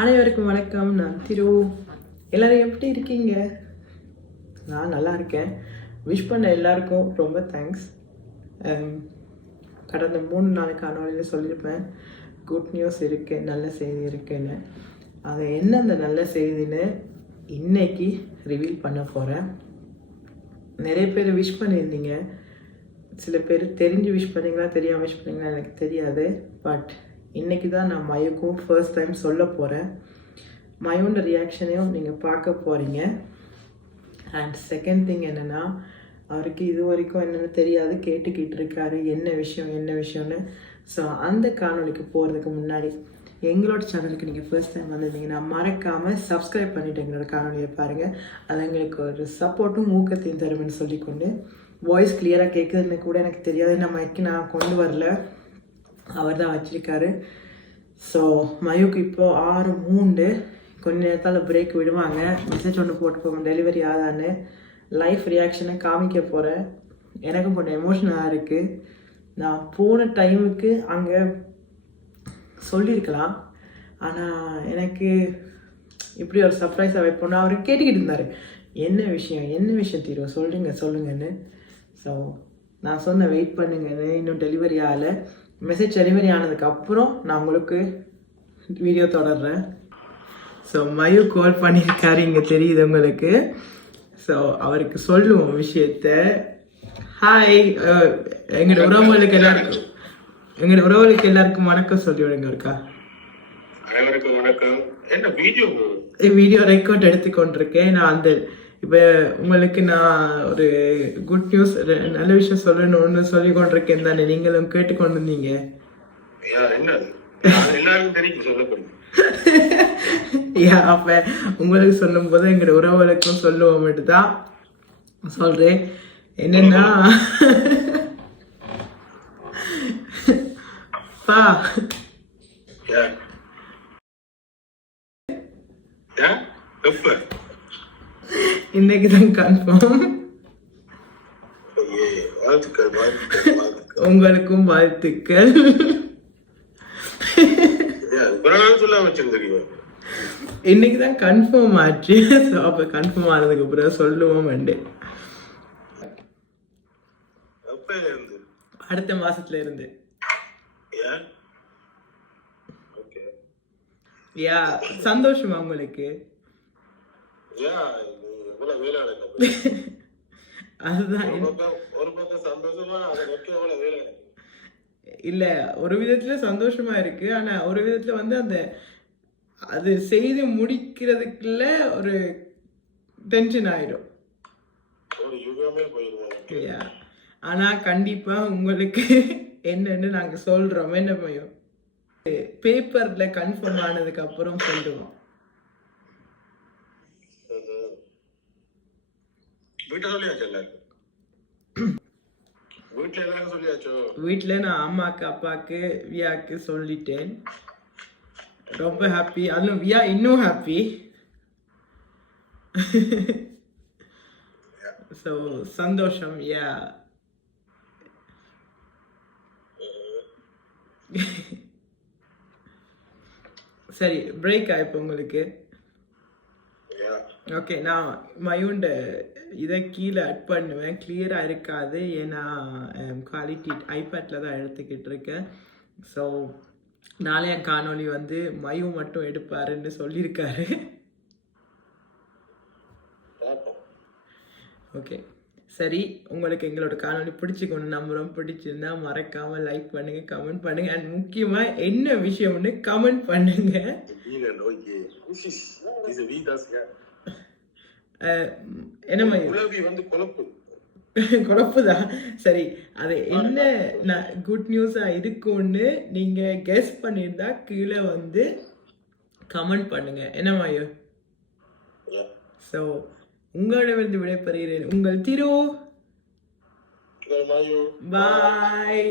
அனைவருக்கும் வணக்கம். நான் திரு. எல்லோரும் எப்படி இருக்கீங்க? நான் நல்லா இருக்கேன். விஷ் பண்ண எல்லாருக்கும் ரொம்ப தேங்க்ஸ். கடந்த 3 நாள் காணொலியில் சொல்லியிருப்பேன், குட் நியூஸ் இருக்குது, நல்ல செய்தி இருக்குன்னு. அது என்ன அந்த நல்ல செய்தின்னு இன்னைக்கு ரிவீல் பண்ண போகிறேன். நிறைய பேர் விஷ் பண்ணியிருந்தீங்க. சில பேர் தெரிஞ்சு விஷ் பண்ணிங்களா தெரியாமல் விஷ் பண்ணிங்களா எனக்கு தெரியாது. பட் இன்றைக்கி தான் நான் மயுக்கும் ஃபர்ஸ்ட் டைம் சொல்ல போகிறேன். மயோட ரியாக்ஷனையும் நீங்கள் பார்க்க போகிறீங்க. அண்ட் செகண்ட் திங் என்னென்னா, அவருக்கு இது வரைக்கும் என்னென்னு தெரியாது, கேட்டுக்கிட்டு இருக்காரு என்ன விஷயம்னு. ஸோ அந்த காணொலிக்கு போகிறதுக்கு முன்னாடி எங்களோட சேனலுக்கு நீங்கள் ஃபர்ஸ்ட் டைம் வந்திருந்தீங்கன்னா மறக்காமல் சப்ஸ்கிரைப் பண்ணிவிட்டு எங்களோட காணொலியை பாருங்கள். அது எங்களுக்கு ஒரு சப்போர்ட்டும் ஊக்கத்தையும் தரும்னு சொல்லிக்கொண்டு, வாய்ஸ் கிளியராக கேட்குதுன்னு கூட எனக்கு தெரியாது, நான் மைக்கு நான் கொண்டு வரல, அவர் தான் வச்சுருக்காரு. ஸோ மயுக்கு இப்போது 6:03. கொஞ்ச நேரத்தால் பிரேக் விடுவாங்க. மெசேஜ் ஒன்று போட்டுக்கோங்க டெலிவரி ஆதான்னு. லைஃப் ரியாக்ஷனை காமிக்க போகிறேன். எனக்கும் கொஞ்சம் எமோஷனலாக இருக்குது. நான் போன டைமுக்கு அங்கே சொல்லியிருக்கலாம், ஆனால் எனக்கு இப்படி ஒரு சர்ப்ரைஸாக வைப்போன்னு அவர் கேட்டுக்கிட்டு இருந்தார். என்ன விஷயம் தீர்வு சொல்லுங்கன்னு. ஸோ நான் சொன்னேன் வெயிட் பண்ணுங்கன்னு. இன்னும் டெலிவரி ஆகலை. மெசேஜ் டெலிவரி ஆனதுக்கப்புறம் நான் உங்களுக்கு வீடியோ தொடர்றேன். ஸோ மயு கால் பண்ணியிருக்காரு, இங்கே தெரியுது உங்களுக்கு. ஸோ அவருக்கு சொல்லுவோம் விஷயத்த. ஹாய், எங்களோட உறவுகளுக்கு எல்லாருக்கும் வணக்கம் சொல்லி விடுங்க. இருக்கா அனைவருக்கும் வணக்கம். என்ன வீடியோ ரெக்கார்ட் எடுத்துக்கொண்டிருக்கேன் நான். அந்த இப்போ உங்களுக்கு நான் ஒரு குட் நியூஸ், நல்ல விஷயம் சொல்லணும்னு சொல்லி கொண்டிருக்கேன் தானே, நீங்களும் கேட்டுக்கொண்டு இருந்தீங்க. அப்ப உங்களுக்கு சொல்லும் போது எங்களோட உறவுகளுக்கும் சொல்லுவோம் தான் சொல்றேன். என்னன்னா பா இன்னைக்குதான் கன்ஃபார்ம். உங்களுக்கும் வாழ்த்துக்கள். இன்னைக்குதான் கன்ஃபார்ம் ஆச்சு. அப்ப கன்ஃபார்ம் ஆனதுக்கு அப்புறம் சொல்லுவோம். அடுத்த மாசத்துல இருந்து. சந்தோஷமா உங்களுக்கு? அதுதான் இல்ல, ஒரு விதத்துல சந்தோஷமா இருக்கு. ஆனா ஒரு விதத்துல வந்து அந்த அது செய்து முடிக்கிறதுக்குள்ள ஒரு டென்ஷன் ஆயிடும். ஆனா கண்டிப்பா உங்களுக்கு என்னன்னு நாங்க சொல்றோம். என்ன பயம், பேப்பர்ல கன்ஃபார்ம் ஆனதுக்கு அப்புறம் சொல்லுவோம். வீட்டுல நான் அம்மாக்கு அப்பாக்கு வியாக்கு சொல்லிட்டேன். ரொம்ப ஹாப்பி. அதுவும் வியா இன்னும் ஹாப்பி. ஸோ சந்தோஷம். சரி, பிரேக் ஆயிப்போ உங்களுக்கு. ஓகே, நான் மயூண்ட இதை கீழே அட் பண்ணுவேன். கிளியராக இருக்காது, ஏன்னா குவாலிட்டி ஐபேட்டில் தான் எடுத்துக்கிட்டு இருக்கேன். ஸோ நாளைய காணொலி வந்து மயு மட்டும் எடுப்பாருன்னு சொல்லியிருக்காரு. ஓகே சரி, உங்களுக்கு எங்களோட காணொலி பிடிச்சிக்கொண்டு நம்புறோம். பிடிச்சிருந்தா மறக்காம லைக் பண்ணுங்க, கமெண்ட் பண்ணுங்க. அண்ட் முக்கியமா என்ன விஷயம்னு கமெண்ட் பண்ணுங்க. என்ன குழப்புதான். சரி, அது என்ன குட் நியூஸா இருக்கும்னு நீங்க கெஸ் பண்ணியிருந்தா கீழே வந்து கமெண்ட் பண்ணுங்க. என்ன மாயோ? ஸோ உங்களிடமிருந்து விடைபெறுகிறேன், உங்கள் திரு. பாய்.